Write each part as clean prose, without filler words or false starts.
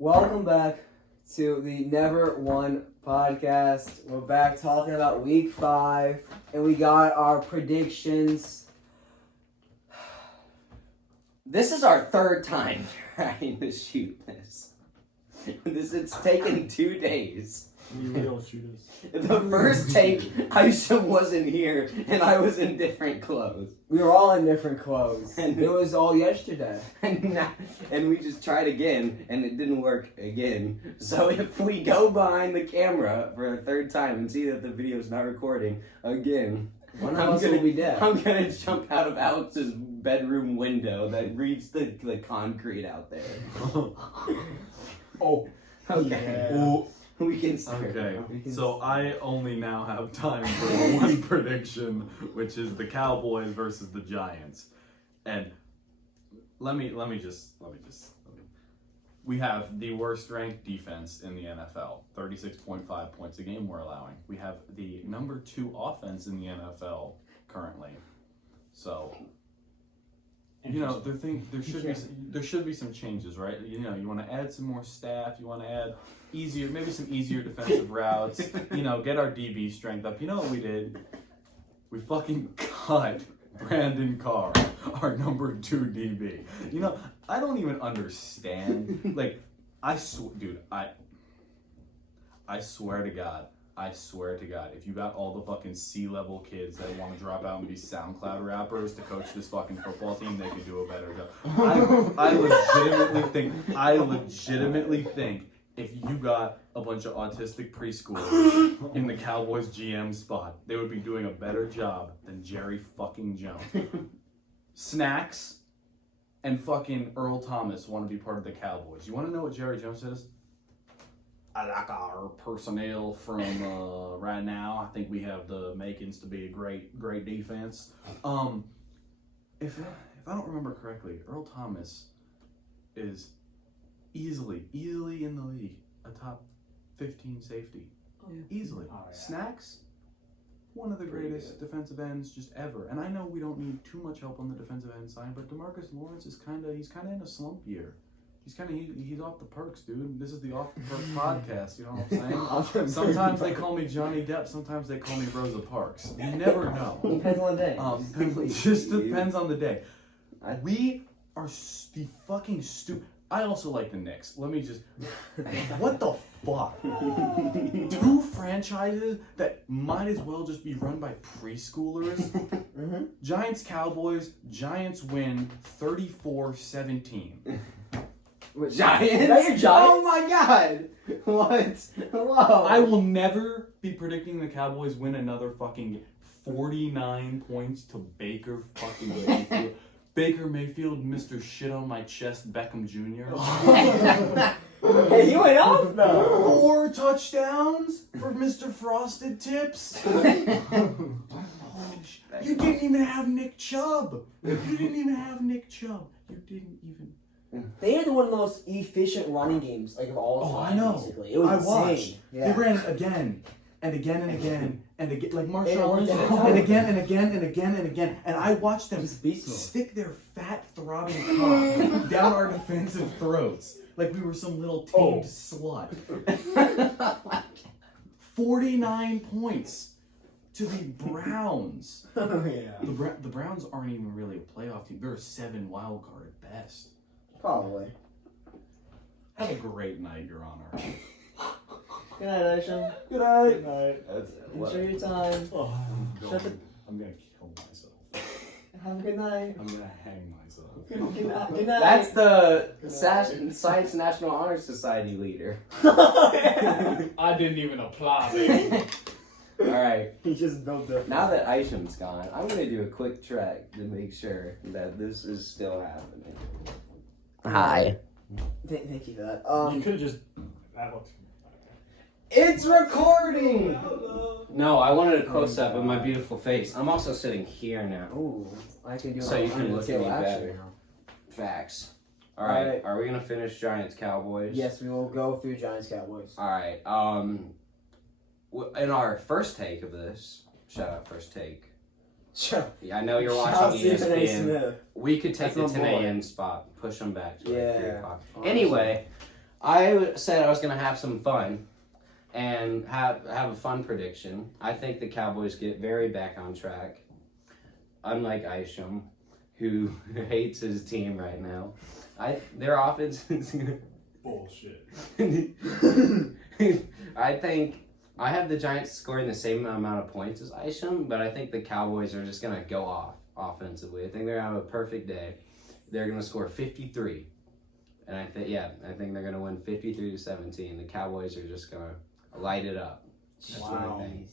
Welcome back to the Never Won podcast. We're back talking about week 5, and we got our predictions. This is our third time trying to shoot this. It's taken 2 days. You don't shoot us. The first take, Aisha wasn't here, and I was in different clothes. We were all in different clothes. And it was all yesterday. And we just tried again, and it didn't work again. So if we go behind the camera for a third time and see that the video's not recording again, one of us will be dead. I'm gonna jump out of Alex's bedroom window that reads the concrete out there. Oh. Okay. Yeah. We can start. Okay, so I only now have time for one prediction, which is the Cowboys versus the Giants. And we have the worst ranked defense in the NFL, 36.5 points a game we're allowing. We have the number 2 offense in the NFL currently. So, you know, there should be some changes, right? You know, you want to add some more staff, you want to add maybe some easier defensive routes, you know, get our DB strength up. You know what we did? We fucking cut Brandon Carr, our number 2 DB. You know, I don't even understand. Like, I swear to God, if you got all the fucking C-level kids that want to drop out and be SoundCloud rappers to coach this fucking football team, they could do a better job. I legitimately think if you got a bunch of autistic preschoolers in the Cowboys GM spot, they would be doing a better job than Jerry fucking Jones. Snacks and fucking Earl Thomas want to be part of the Cowboys. You want to know what Jerry Jones says? I like our personnel from right now. I think we have the makings to be a great defense. If I don't remember correctly, Earl Thomas is easily in the league a top 15 safety. Yeah. Easily. Oh, yeah. Snacks, one of the greatest defensive ends just ever. And I know we don't need too much help on the defensive end side, but DeMarcus Lawrence is kind of in a slump year. He's off the perks, dude. This is the Off the Perks podcast, you know what I'm saying? Sometimes they call me Johnny Depp, sometimes they call me Rosa Parks. You never know. Depends on the day. Just depends on the day. We are the fucking stupid. I also like the Knicks. Let me just... What the fuck? 2 franchises that might as well just be run by preschoolers. Mm-hmm. Giants, Cowboys. Giants win 34-17. Giants? Oh my God! What? Hello. I will never be predicting the Cowboys win another fucking 49 points to Baker fucking Mayfield. Baker Mayfield, Mr. Shit on my chest, Beckham Jr. Hey, you went off though. 4 touchdowns for Mr. Frosted Tips. You didn't even have Nick Chubb. They had one of the most efficient running games of all time. I know. Basically. It was insane. Watched. Yeah. They ran again and again, like Marshawn Lynch, and again. And I watched them stick their fat, throbbing cock down our defensive throats like we were some little tamed slut. 49 points to the Browns. Oh, yeah. The Browns aren't even really a playoff team. They're a 7 wild card at best. Probably. Have a great night, Your Honor. Good night, Aisha. Good night. Good night. Enjoy your time. I'm gonna kill myself. Have a good night. I'm gonna hang myself. Good night. That's the Science National Honor Society leader. I didn't even apply, baby. Alright. He just built up. Now that Aisham's gone, I'm gonna do a quick track to make sure that this is still happening. Hi. Thank you for that. You could have just... It's recording! No, I wanted a close-up of my beautiful face. I'm also sitting here now. Ooh, I can do so you can look at me action better. now. Facts. Alright, are we gonna finish Giants Cowboys? Yes, we will go through Giants Cowboys. Alright, in our first take of this, shout out First Take. Sure. Yeah, I know you're watching ESPN. We could take the 10 a.m. spot, push them back to like 3 o'clock. Anyway, I said I was gonna have some fun and have a fun prediction. I think the Cowboys get very back on track. Unlike Isham, who hates his team right now. Their offense is Bullshit. I think I have the Giants scoring the same amount of points as Isham, but I think the Cowboys are just gonna go off offensively. I think they're gonna have a perfect day. They're gonna score 53. And I think they're gonna win 53-17. The Cowboys are just gonna light it up. That's what I think.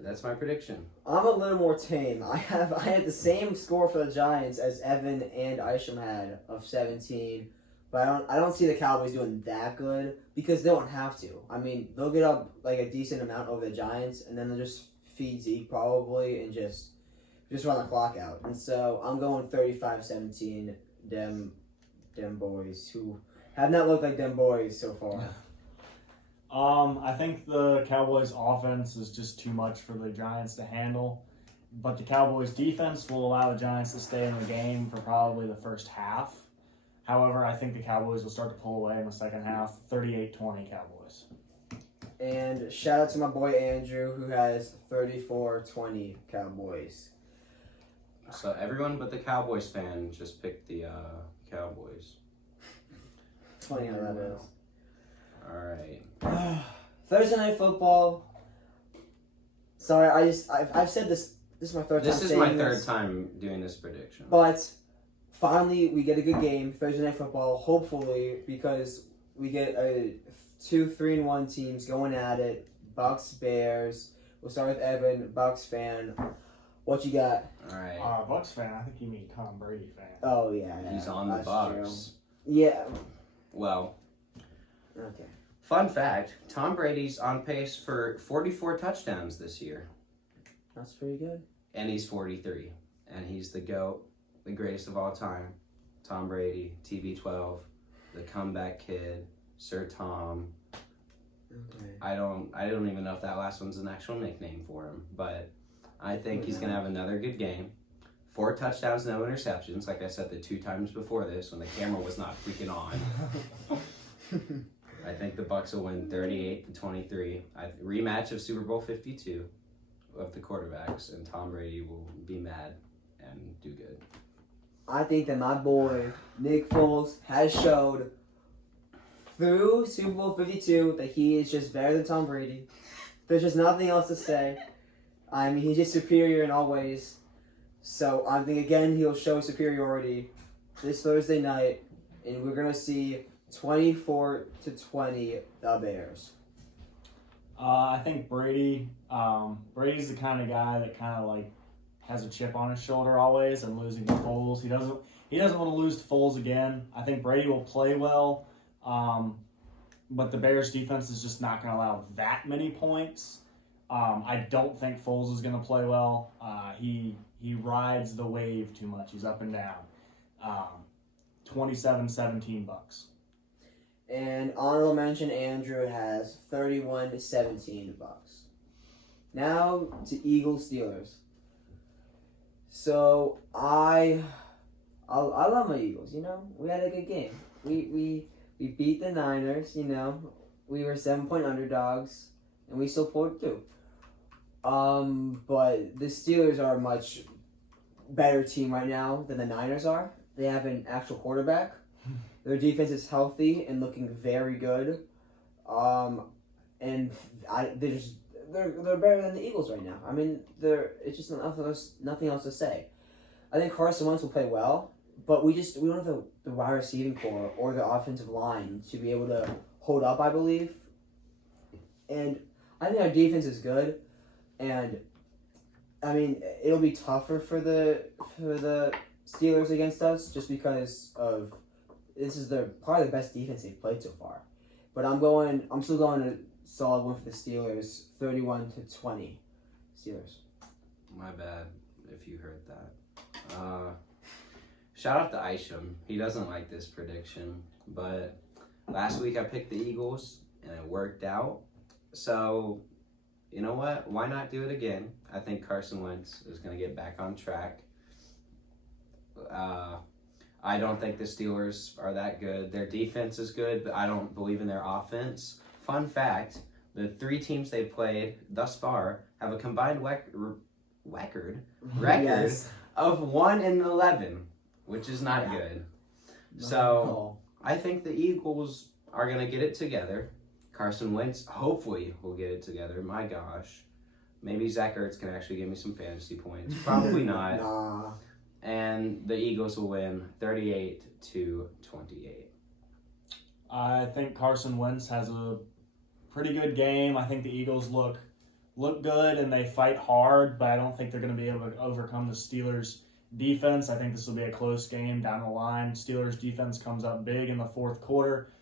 That's my prediction. I'm a little more tame. I had the same score for the Giants as Evan and Isham had of 17, but I don't see the Cowboys doing that good because they don't have to. I mean, they'll get up like a decent amount over the Giants, and then they'll just feed Zeke probably and just run the clock out. And so I'm going 35-17. Them boys who have not looked like them boys so far. I think the Cowboys' offense is just too much for the Giants to handle, but the Cowboys' defense will allow the Giants to stay in the game for probably the first half. However, I think the Cowboys will start to pull away in the second half, 38-20 Cowboys. And shout out to my boy Andrew who has 34-20 Cowboys. So everyone but the Cowboys fan just picked the Cowboys. It's funny how that is. All right. Thursday Night Football. Sorry, I've said this. This is my third time. This is my third time doing this prediction. But finally, we get a good game Thursday Night Football. Hopefully, because we get 2 3-1 teams going at it. Bucks Bears. We'll start with Evan, Bucks fan. What you got? All right. Bucks fan, I think you mean Tom Brady fan. Oh yeah, He's on the that's Bucks. true. Yeah. Well, Okay. fun fact: Tom Brady's on pace for 44 touchdowns this year, That's pretty good. and he's 43, and he's the GOAT, the greatest of all time. Tom Brady, TB12, the comeback kid, Sir Tom. Okay. I don't even know if that last one's an actual nickname for him, but I think he's gonna have another good game. 4 touchdowns, no interceptions. Like I said, the 2 times before this when the camera was not freaking on. I think the Bucks will win 38-23. Rematch of Super Bowl 52 of the quarterbacks, and Tom Brady will be mad and do good. I think that my boy Nick Foles has showed through Super Bowl 52 that he is just better than Tom Brady. There's just nothing else to say. I mean, he's just superior in all ways. So I think again he'll show superiority this Thursday night, and we're gonna see 24-20 the Bears. I think Brady. Brady's the kind of guy that kind of like has a chip on his shoulder always, and losing to Foles. He doesn't want to lose to Foles again. I think Brady will play well, but the Bears defense is just not going to allow that many points. I don't think Foles is going to play well. He rides the wave too much. He's up and down. 27-17 Bucks. And honorable mention, Andrew has 31-17 Bucks. Now to Eagles Steelers. So I love my Eagles. You know, we had a good game. We beat the Niners. You know, we were 7-point underdogs, and we still pulled through. But the Steelers are a much better team right now than the Niners are. They have an actual quarterback. Their defense is healthy and looking very good. And they're better than the Eagles right now. I mean, it's just nothing else to say. I think Carson Wentz will play well, but we don't have the wide receiving core or the offensive line to be able to hold up, I believe. And I think our defense is good, and I mean it'll be tougher for the Steelers against us just because of this is probably the best defense they've played so far. But I'm still going to solid win for the Steelers, 31-20 Steelers. My bad if you heard that. Shout out to Isham. He doesn't like this prediction, but last week I picked the Eagles and it worked out. So, you know what? Why not do it again? I think Carson Wentz is going to get back on track. I don't think the Steelers are that good. Their defense is good, but I don't believe in their offense. Fun fact, the 3 teams they've played thus far have a combined record Yes. of 1-11, which is not good. So I think the Eagles are going to get it together. Carson Wentz hopefully will get it together. My gosh. Maybe Zach Ertz can actually give me some fantasy points. Probably not. Nah. And the Eagles will win 38-28. I think Carson Wentz has a pretty good game. I think the Eagles look good and they fight hard, but I don't think they're going to be able to overcome the Steelers' defense. I think this will be a close game down the line. Steelers' defense comes up big in the fourth quarter.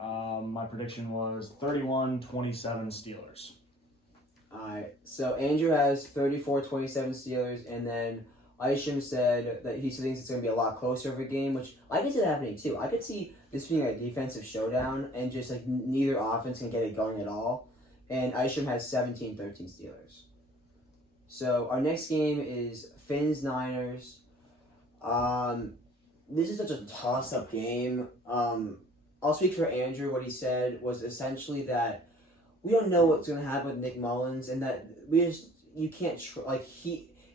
My prediction was 31-27 Steelers. Alright, so Andrew has 34-27 Steelers, and then Isham said that he thinks it's going to be a lot closer of a game, which I could see that happening too. I could see this being a defensive showdown, and just like neither offense can get it going at all. And Isham has 17-13 Steelers. So our next game is Fins-Niners. This is such a toss-up game. I'll speak for Andrew. What he said was essentially that we don't know what's going to happen with Nick Mullins, and that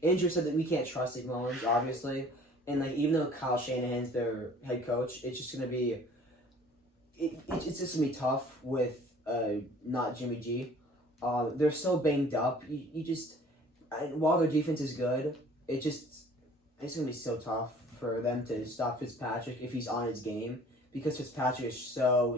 Andrew said that we can't trust Nick Mullins, obviously, and like even though Kyle Shanahan's their head coach, it's just going to be, it's just going to be tough with not Jimmy G. They're so banged up. While their defense is good, it's going to be so tough for them to stop Fitzpatrick if he's on his game, because Fitzpatrick is so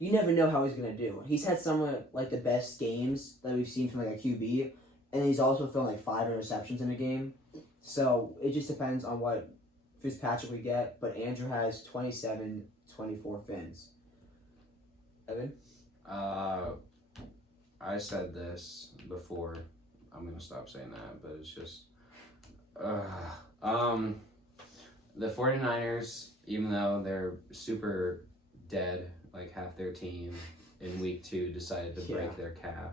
you never know how he's going to do. He's had some of like the best games that we've seen from like a QB, and he's also thrown like 5 interceptions in a game. So it just depends on what Fitzpatrick we get, but Andrew has 27-24 Fins. Evan? I said this before. I'm going to stop saying that, but it's just... the 49ers, even though they're super dead, like half their team in week 2 decided to break their calf,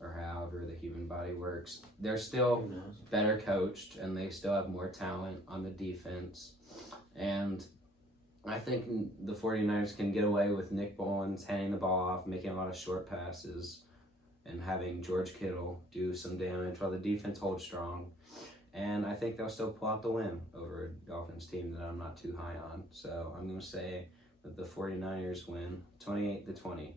or however the human body works, they're still better coached and they still have more talent on the defense. And I think the 49ers can get away with Nick Mullins handing the ball off, making a lot of short passes, and having George Kittle do some damage while the defense holds strong. And I think they'll still pull out the win over a Dolphins team that I'm not too high on. So I'm going to say that the 49ers win 28-20.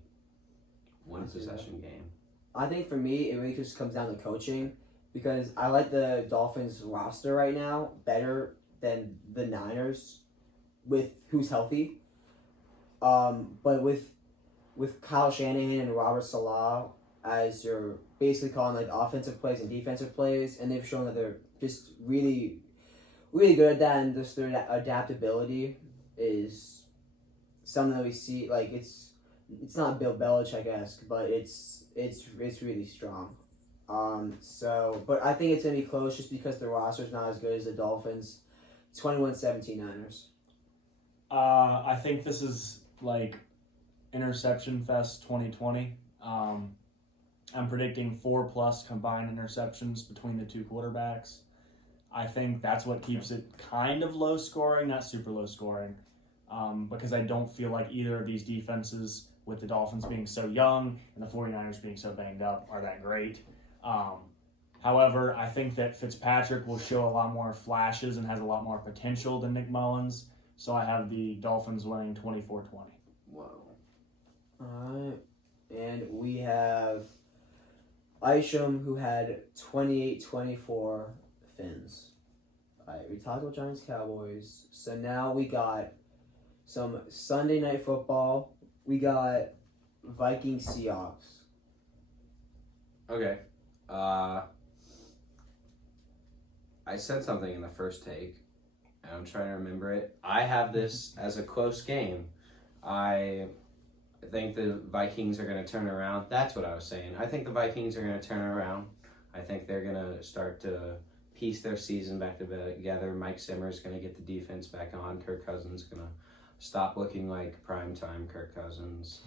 One possession game. I think for me, it really just comes down to coaching, because I like the Dolphins roster right now better than the Niners with who's healthy. But with Kyle Shanahan and Robert Saleh as you're basically calling like offensive plays and defensive plays, and they've shown that they're just really, really good at that, and just their adaptability is something that we see. Like it's not Bill Belichick-esque, but it's really strong. But I think it's gonna be close just because the roster's not as good as the Dolphins. 21-17 Niners. I think this is like Interception Fest 2020. I'm predicting 4+ combined interceptions between the two quarterbacks. I think that's what keeps it kind of low scoring, not super low scoring, because I don't feel like either of these defenses, with the Dolphins being so young and the 49ers being so banged up, are that great. However, I think that Fitzpatrick will show a lot more flashes and has a lot more potential than Nick Mullins, so I have the Dolphins winning 24-20. Whoa. Alright, and we have Isham, who had 28-24 Fins. Alright, we talked about Giants Cowboys, so now we got some Sunday Night Football. We got Vikings Seahawks. Okay. I said something in the first take, and I'm trying to remember it. I have this as a close game. I think the Vikings are going to turn around. That's what I was saying. I think the Vikings are going to turn around. I think they're going to start to piece their season back together. Mike Zimmer's going to get the defense back on. Kirk Cousins going to stop looking like primetime Kirk Cousins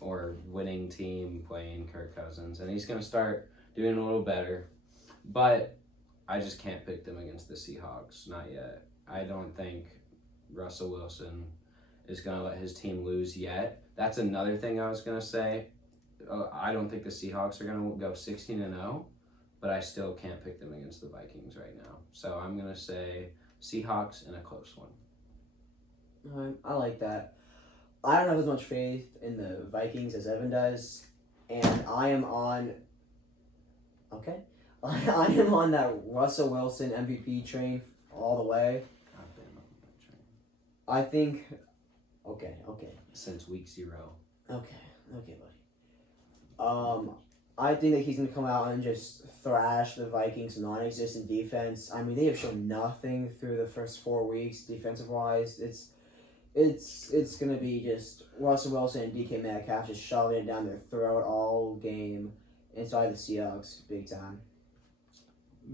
or winning team playing Kirk Cousins. And he's going to start doing a little better. But I just can't pick them against the Seahawks. Not yet. I don't think Russell Wilson is going to let his team lose yet. That's another thing I was going to say. I don't think the Seahawks are going to go 16-0, but I still can't pick them against the Vikings right now. So I'm going to say Seahawks in a close one. I like that. I don't have as much faith in the Vikings as Evan does, and I am on. Okay, I am on that Russell Wilson MVP train all the way. I've been on that train I think. Okay. since week 0. Okay, buddy. I think that he's gonna come out and just thrash the Vikings' non-existent defense. I mean, they have shown nothing through the first 4 weeks defensive wise. It's gonna be just Russell Wilson and DK Metcalf just shoving it down their throat all game inside the Seahawks, big time.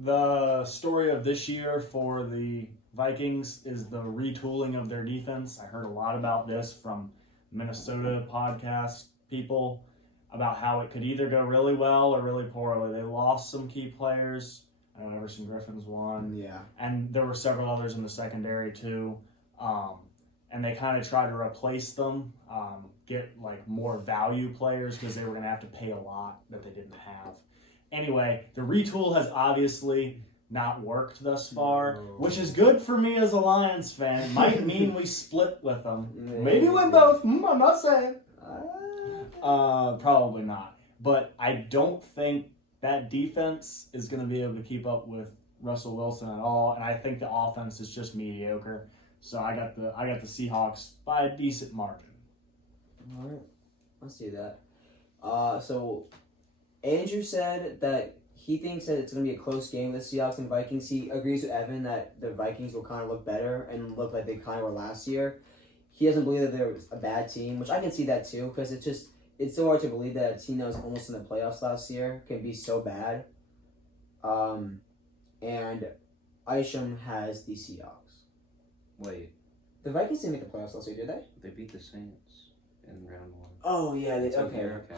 The story of this year for the Vikings is the retooling of their defense. I heard a lot about this from Minnesota podcast people about how it could either go really well or really poorly. They lost some key players. I know Everson Griffin's one. Yeah. And there were several others in the secondary too. And they kind of tried to replace them, get like more value players because they were going to have to pay a lot that they didn't have. Anyway, the retool has obviously not worked thus far, which is good for me as a Lions fan. Might mean we split with them. Maybe win both. I'm not saying. Probably not. But I don't think that defense is going to be able to keep up with Russell Wilson at all, and I think the offense is just mediocre. So I got the Seahawks by a decent margin. All right, let's do that. So Andrew said that he thinks that it's going to be a close game with the Seahawks and Vikings. He agrees with Evan that the Vikings will kind of look better and look like they kind of were last year. He doesn't believe that they're a bad team, which I can see that too, because it's so hard to believe that a team that was almost in the playoffs last year can be so bad. And Isham has the Seahawks. Wait, The Vikings didn't make the playoffs last year, did they? they beat the Saints in round 1. Oh yeah, It's okay. okay.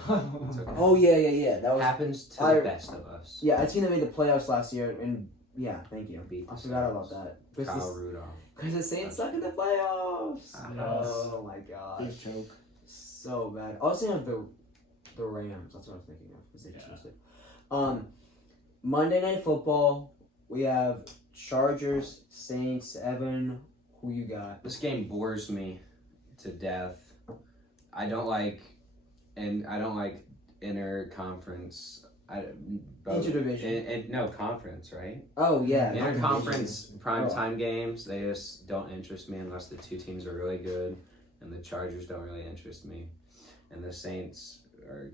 It's okay. Oh yeah. That was Happens to I- the best of us. yeah. A team that made the playoffs last year, and yeah, thank you. Beat the I forgot Saints. about that. Kyle Rudolph. Because the Saints suck in the playoffs. Yes. Oh my gosh, Big choke. so bad. I was thinking of the Rams. That's what I was thinking of. 'Cause they just missed it. Monday Night Football. We have Chargers, Saints. Evan, who you got? This game bores me to death. I don't like inter-conference. Interdivision. And no conference, right? Oh yeah, Inter-conference primetime games. They just don't interest me unless the two teams are really good, and the Chargers don't really interest me, and the Saints are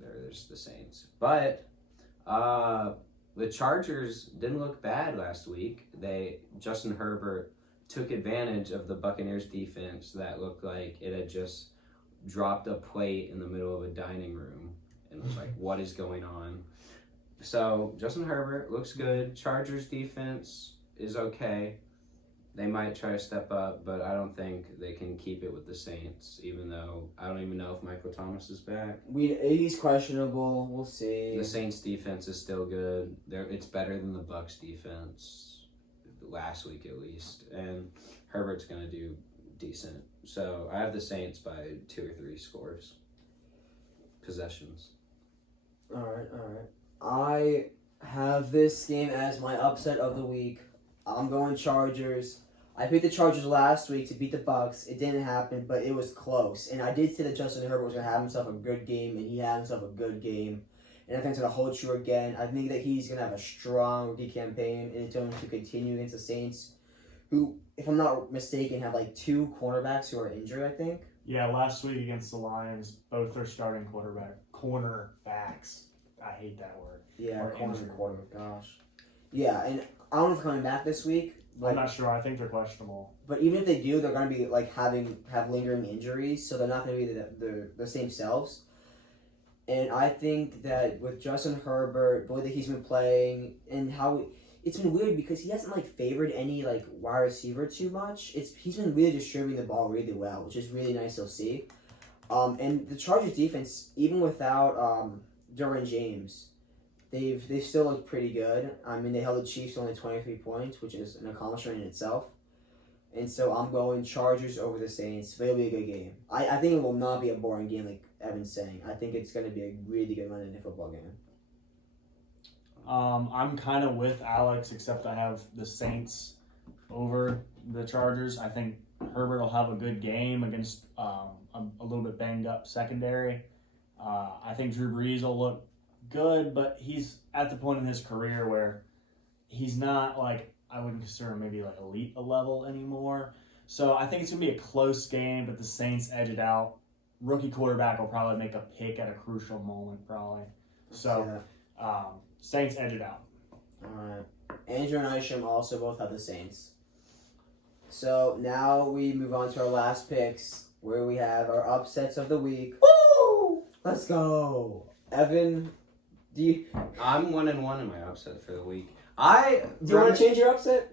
they're just the Saints. But the Chargers didn't look bad last week. Justin Herbert took advantage of the Buccaneers defense that looked like it had just dropped a plate in the middle of a dining room and was like, what is going on? So Justin Herbert looks good. Chargers defense is okay. They might try to step up, but I don't think they can keep it with the Saints, even though I don't even know if Michael Thomas is back. He's questionable. We'll see. The Saints defense is still good. It's better than the Bucks defense last week at least, and Herbert's going to do decent. So I have the Saints by 2 or 3 scores. Possessions. All right. I have this game as my upset of the week. I'm going Chargers. I picked the Chargers last week to beat the Bucks. It didn't happen, but it was close. And I did say that Justin Herbert was going to have himself a good game, and he had himself a good game. And I think it's going to hold true again. I think that he's going to have a strong rookie campaign, and it's going to continue against the Saints, who, if I'm not mistaken, have like 2 cornerbacks who are injured, I think. Yeah, last week against the Lions, both their starting cornerbacks. I hate that word. Yeah, Or injured. quarterback. Gosh. Yeah, and I don't know if they're coming back this week. I'm not sure. I think they're questionable. But even if they do, they're going to be like have lingering injuries, so they're not going to be the same selves. And I think that with Justin Herbert, the way that he's been playing, and how it's been weird because he hasn't like favored any like wide receiver too much. He's been really distributing the ball really well, which is really nice to see. And the Chargers defense, even without Derwin James, they've still looked pretty good. I mean, they held the Chiefs to only 23 points, which is an accomplishment in itself. And so I'm going Chargers over the Saints. But it'll be a good game. I think it will not be a boring game like Evan's saying. I think it's going to be a really good Monday Night Football game. I'm kind of with Alex, except I have the Saints over the Chargers. I think Herbert will have a good game against a little bit banged up secondary. I think Drew Brees will look good, but he's at the point in his career where he's not like, I wouldn't consider him maybe like elite a level anymore. So I think it's going to be a close game, but the Saints edge it out. Rookie quarterback will probably make a pick at a crucial moment, probably. So Saints edge it out. All right. Andrew and Isham also both have the Saints. So now we move on to our last picks, where we have our upsets of the week. Woo! Let's go. Evan, I'm 1-1 in my upset for the week. Do you want to change your upset?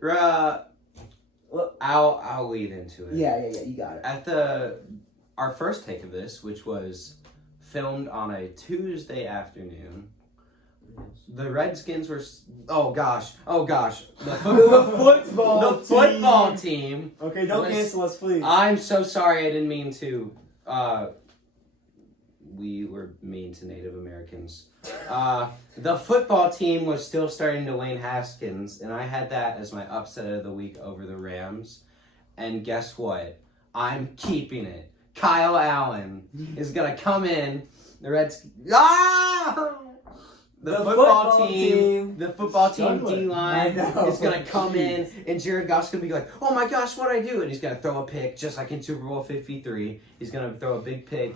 I'll lead into it. Yeah, you got it. At our first take of this, which was filmed on a Tuesday afternoon, the Redskins were. Oh gosh! The football team. Okay, don't cancel us, please. I'm so sorry. I didn't mean to. We were mean to Native Americans. The football team was still starting to Wayne Haskins, and I had that as my upset of the week over the Rams. And guess what? I'm keeping it. Kyle Allen is gonna come in. The Redskins. The football team D-line is going to come in, and Jared Goff's going to be like, oh my gosh, what'd I do? And he's going to throw a pick, just like in Super Bowl 53. He's going to throw a big pick.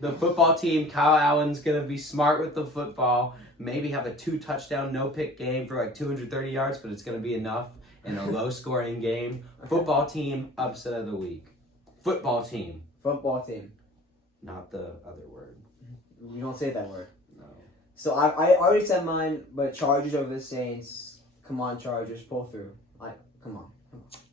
The football team, Kyle Allen's going to be smart with the football, maybe have a 2-touchdown, no-pick game for like 230 yards, but it's going to be enough in a low-scoring game. Football team, upset of the week. Football team. Football team. Not the other word. You don't say that word. No. So I already said mine, but Chargers over the Saints. Come on, Chargers, pull through. Come on.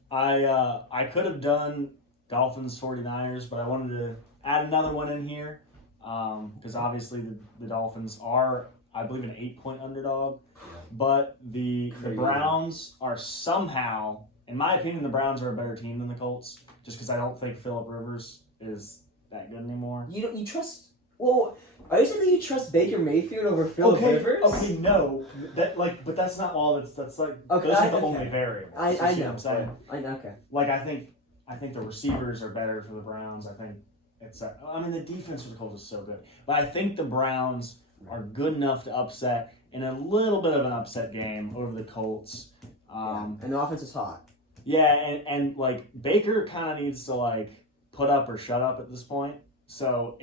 I could have done Dolphins 49ers, but I wanted to add another one in here because obviously the Dolphins are, I believe, an 8-point underdog. Yeah. But the Browns are somehow, in my opinion, the Browns are a better team than the Colts, just because I don't think Phillip Rivers is that good anymore. You trust? Well, are you saying that you trust Baker Mayfield over Phillip Rivers? Okay, no, but that's not all. That's like okay, those are the only variables. I know. What I'm saying. I know. Okay. Like I think the receivers are better for the Browns. I think it's. I mean, the defense for the Colts is so good, but I think the Browns are good enough to upset in a little bit of an upset game over the Colts. And the offense is hot. Yeah, and like Baker kind of needs to like put up or shut up at this point. So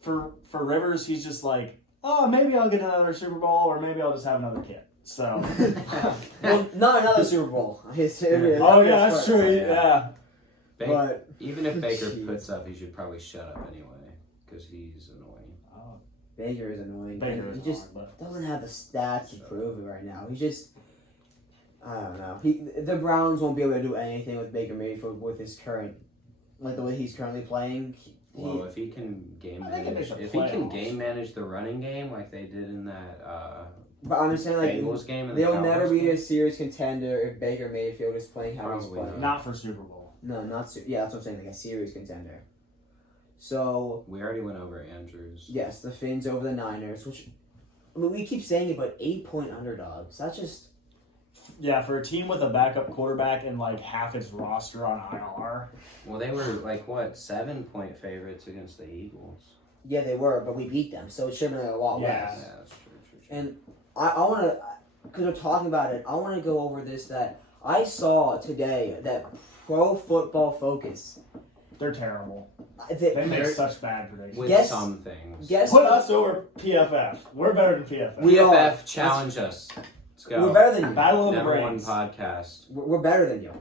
for Rivers, he's just like, oh, maybe I'll get another Super Bowl, or maybe I'll just have another kid. So, well, not another Super Bowl. Oh yeah, that's true. Yeah. But even if Baker puts up, he should probably shut up anyway, because he's annoying. Baker is annoying. Baker he just doesn't have the stats to prove it right now. He just, I don't know. The Browns won't be able to do anything with Baker Mayfield with his current, like the way he's currently playing. Well, if he can game manage the running game like they did in that but I'm just saying, like, Bengals game, and they'll never be a serious contender if Baker Mayfield is playing how he's playing. Not for Super Bowl. No, yeah, that's what I'm saying. Like a serious contender. So we already went over Andrews. Yes, the Finns over the Niners, which I mean we keep saying it, but 8-point underdogs. That's just. Yeah, for a team with a backup quarterback and like half its roster on IR. Well, they were like 7-point favorites against the Eagles. Yeah, they were, but we beat them, so it should have been a lot less. Yeah, that's true. And I want to, because we're talking about it, I want to go over this that I saw today that Pro Football Focus. They're terrible. They make such bad predictions. With some things. Put us over PFF. We're better than PFF. PFF, challenge us. Let's go. We're better than you. Battle of the Number Brains. one podcast. We're better than you.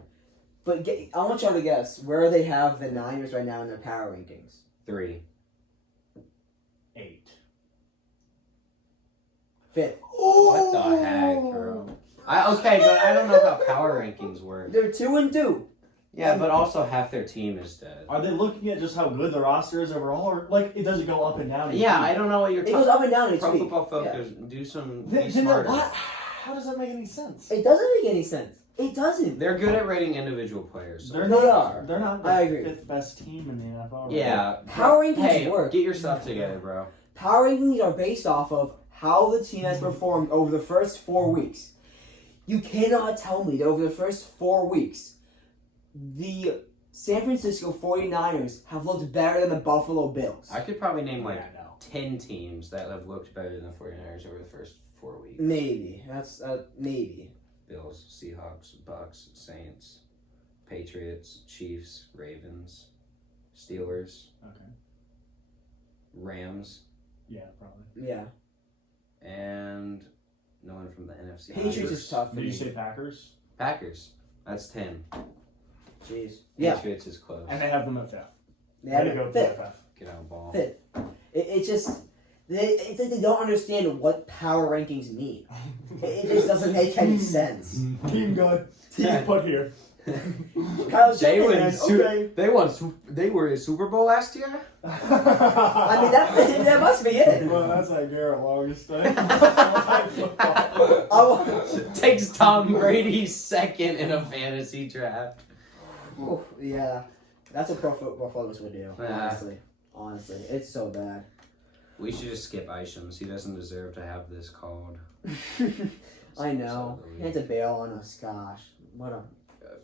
But I want y'all to guess where they have the Niners right now in their power rankings. 3. 8. 5th. What the heck, bro? Okay, but I don't know how power rankings work. They're 2-2. Yeah, but also half their team is dead. Are they looking at just how good the roster is overall, or like it doesn't go up and down? Yeah, I don't know what you're talking about. It goes up and down each Pro week. Football Focus, do some. Be Then smarter. how does that make any sense? It doesn't make any sense. It doesn't. They're good at rating individual players. So. They're They not. are. They're not the I agree. 5th best team in the NFL. Right? Yeah. Power rankings Hey, work. get your stuff together, bro. Power rankings are based off of how the team has performed over the first 4 weeks. You cannot tell me that over the first 4 weeks, the San Francisco 49ers have looked better than the Buffalo Bills. I could probably name like Yeah, no. 10 teams that have looked better than the 49ers over the first 4 weeks. Maybe. That's maybe. Bills, Seahawks, Bucks, Saints, Patriots, Chiefs, Ravens, Steelers, Okay. Rams, Yeah, probably. Yeah. and no one from the NFC. Patriots either. is tough for Did you me. say Packers? Packers. That's 10. Jeez. Yeah. Patriots is close. And they have them at 5th. They Way have to go, fifth. PFF. Get out of ball. Fifth. It's just it's like they don't understand what power rankings mean. It just doesn't make any sense. Team good. Team put here. Kyle They Shanahan, win. okay. They were in Super Bowl last year. I mean that must be it. Well, that's like Garrett longest thing. Takes Tom Brady second in a fantasy draft. Yeah, that's what Pro Football Focus would do. Yeah. Honestly, it's so bad. We should just skip Ishams. He doesn't deserve to have this called. I know. He had to bail on us. Gosh, what a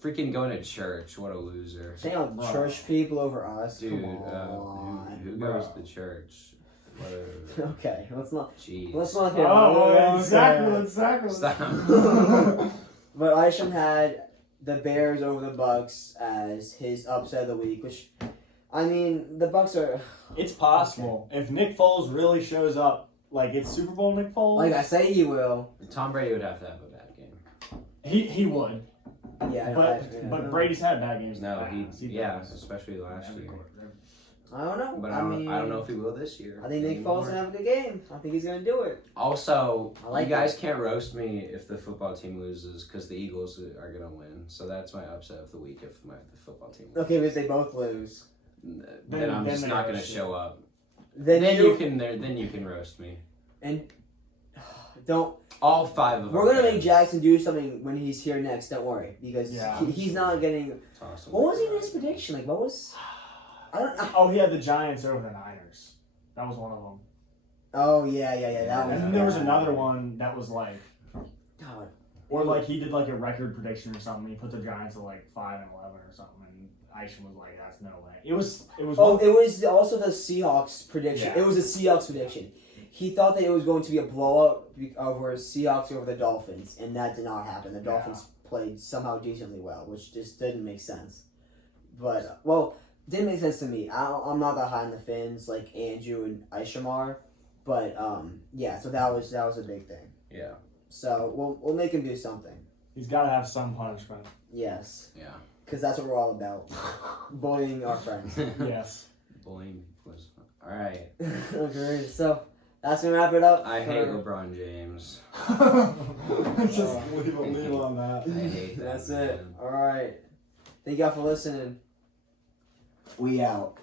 Freaking going to church. What a loser. saying out Bro. church people over us. Dude, Come on. who Bro. goes to church? What Okay, let's not. Jeez. Let's not get. Oh, exactly. Stop. But Isham had the Bears over the Bucks as his upset of the week, which, I mean, the Bucks are. It's possible. If Nick Foles really shows up, like it's Super Bowl Nick Foles, Like I say, he will. Tom Brady would have to have a bad game. he would. Yeah, But Brady's had bad games. No, in the past. yeah, especially last Every year. quarter. I don't know. But I mean, I don't know if he will this year. I think Nick anymore. Foles gonna have a good game. I think he's gonna do it. Also, I like you guys can't roast me if the football team loses because the Eagles are gonna win. So that's my upset of the week if the football team loses. Okay, but if they both lose, Then I'm then just they not gonna roast you. show up. then you can roast me. don't. All 5 of We're our gonna make fans. Jackson do something when he's here next. Don't worry, because Yeah. he's not getting. It's awesome. What was even his prediction? Like, what was? I don't. Oh, he had the Giants over the Niners. That was one of them. Oh yeah. That was. And then there was another one that was like, God. or like he did like a record prediction or something. He put the Giants at like 5-11 or something, and Aishan was like, "That's no way." It was. Oh, it was also the Seahawks prediction. Yeah. It was a Seahawks prediction. He thought that it was going to be a blowout over Seahawks over the Dolphins, and that did not happen. The Dolphins played somehow decently well, which just didn't make sense. But, well, didn't make sense to me. I'm not that high on the Finns like Andrew and Isham are, but yeah. So that was a big thing. Yeah. So we'll make him do something. He's got to have some punishment. Yes, Yeah. because that's what we're all about. Bullying our friends. Yes. Bullying was fun. All right. Okay, so that's gonna wrap it up. I for- hate LeBron James. Just leave on that. I hate that. That's man. it. All right. Thank y'all for listening. We out.